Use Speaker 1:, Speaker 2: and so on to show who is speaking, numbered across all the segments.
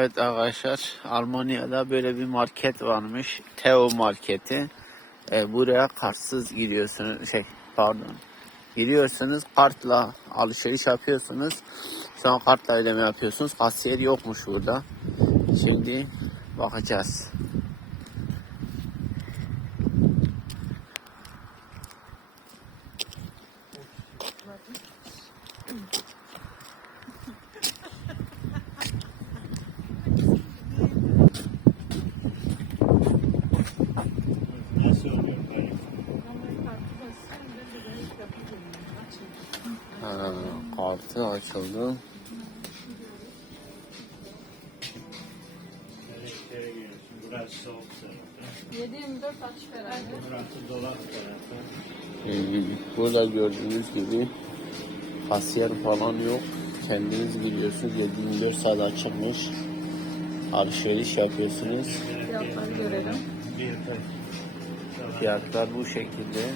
Speaker 1: Evet arkadaşlar Almanya'da böyle bir market varmış. Teo marketi. Ee, buraya kartsız giriyorsunuz. Şey pardon. Giriyorsunuz kartla alışveriş yapıyorsunuz. Sonra kartla ödeme yapıyorsunuz. Kasiyer yokmuş burada. Şimdi bakacağız. Ha, kartı açıldı.
Speaker 2: Böyle içeri giriyorsun. Burası soğuk tarafı.
Speaker 3: 7-24 açık herhalde.
Speaker 2: Burası dolap tarafı.
Speaker 1: Ee, Burada gördüğünüz gibi kasiyer falan yok. Kendiniz giriyorsunuz. 24 saat açılmış. Alışveriş yapıyorsunuz.
Speaker 3: Fiyatları görelim.
Speaker 2: Bir tek.
Speaker 1: Fiyatlar bu şekilde.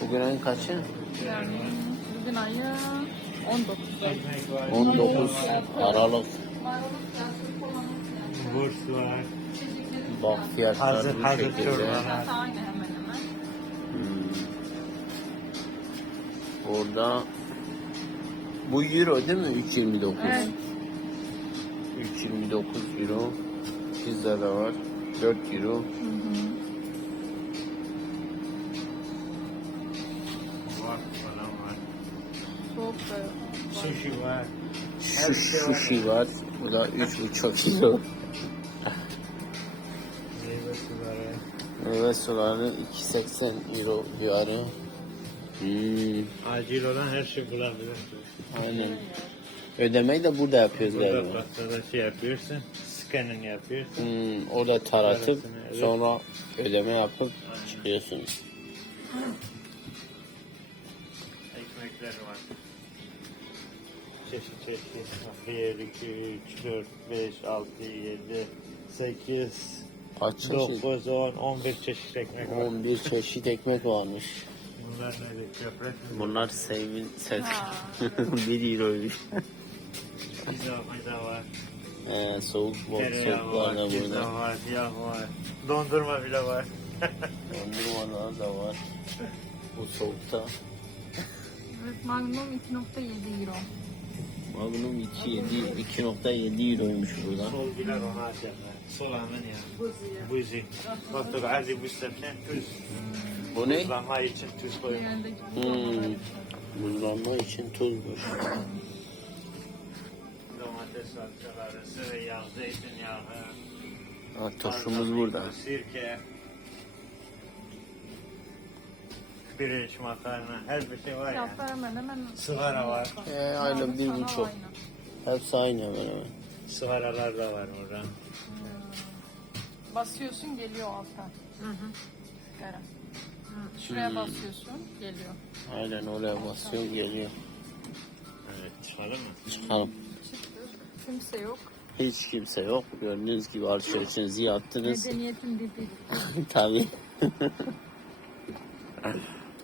Speaker 1: Bugün ayın kaçı?
Speaker 3: Yani bugün ayı 19.
Speaker 2: Ekmek var.
Speaker 1: 19 Aralık.
Speaker 2: Burs var.
Speaker 1: Bak fiyatlar
Speaker 2: Hazır
Speaker 1: bu
Speaker 2: hazır
Speaker 1: şekilde.
Speaker 3: hemen.
Speaker 1: Hmm. Orada bu euro değil mi? 3.29.
Speaker 3: Evet.
Speaker 1: 3.29 euro. Pizza da var. 4 euro.
Speaker 3: Hı hı. Da var.
Speaker 2: Sushi var.
Speaker 1: Şu sushi var. Bu da 3.5 euro.
Speaker 2: Meyve suları.
Speaker 1: Meyve suları 2.80 euro civarı. Hmm,
Speaker 2: Acil olan her şey bulabilirsin.
Speaker 1: aynen. Ödemeyi de burada yapıyoruz
Speaker 2: Burada
Speaker 1: galiba.
Speaker 2: pastada şey yapıyorsun. Scanning yapıyorsun.
Speaker 1: Hmm, orada taratıp
Speaker 2: Parasını, evet.
Speaker 1: sonra ödeme yapıp
Speaker 2: Aynen.
Speaker 1: çıkıyorsunuz.
Speaker 2: Ekmekler var. Çeşit çeşit. 1, 2, 3, 4, 5, 6, 7, 8,
Speaker 1: Kaç çeşit?
Speaker 2: 9, 10, 11 çeşit ekmek var.
Speaker 1: 11 çeşit ekmek varmış.
Speaker 2: Bunlar nedir? Köprek mi?
Speaker 1: Bunlar sevin sen
Speaker 3: Ha.
Speaker 1: 1 euroymuş.
Speaker 2: Pizza, pizza var.
Speaker 1: Ee, soğuk bol
Speaker 2: Tereyağı
Speaker 1: soğuk var
Speaker 2: var,
Speaker 1: da
Speaker 2: pizza
Speaker 1: burada.
Speaker 2: var, yağ var. Dondurma bile var.
Speaker 1: Dondurmalar da var. Bu soğukta.
Speaker 3: Evet, Magnum 2.7 euro.
Speaker 1: Magnum 2.7 2.7 euroymuş burada.
Speaker 2: Sol bile ona açarlar. Sol hemen ya. Buzi. Bak da azı bu sefer tuz.
Speaker 1: Bu ne?
Speaker 2: Tuzlama için tuz koyun.
Speaker 1: Hmm. Buzlanma için tuzmuş.
Speaker 2: Domates salçaları, sıvı yağ, zeytinyağı.
Speaker 1: Ha, turşumuz burada.
Speaker 2: Sirke. Pirinç, makarna, her bir şey var ya.
Speaker 3: Fiyatlar hemen hemen
Speaker 2: Sigara var.
Speaker 1: Ee, aynen bir
Speaker 3: Sana
Speaker 1: buçuk.
Speaker 3: aynı.
Speaker 1: Hepsi aynı hemen hemen.
Speaker 2: Sigaralar da var orada.
Speaker 3: Basıyorsun geliyor. Hı hı. Şuraya
Speaker 1: Hmm.
Speaker 3: basıyorsun geliyor.
Speaker 1: Aynen oraya basıyor geliyor.
Speaker 2: Evet, çıkalım mı?
Speaker 1: Çıkalım.
Speaker 3: Kimse yok.
Speaker 1: Hiç kimse yok. Gördüğünüz gibi alışverişinizi yaptınız.
Speaker 3: Medeniyetin dibi.
Speaker 1: Tabii.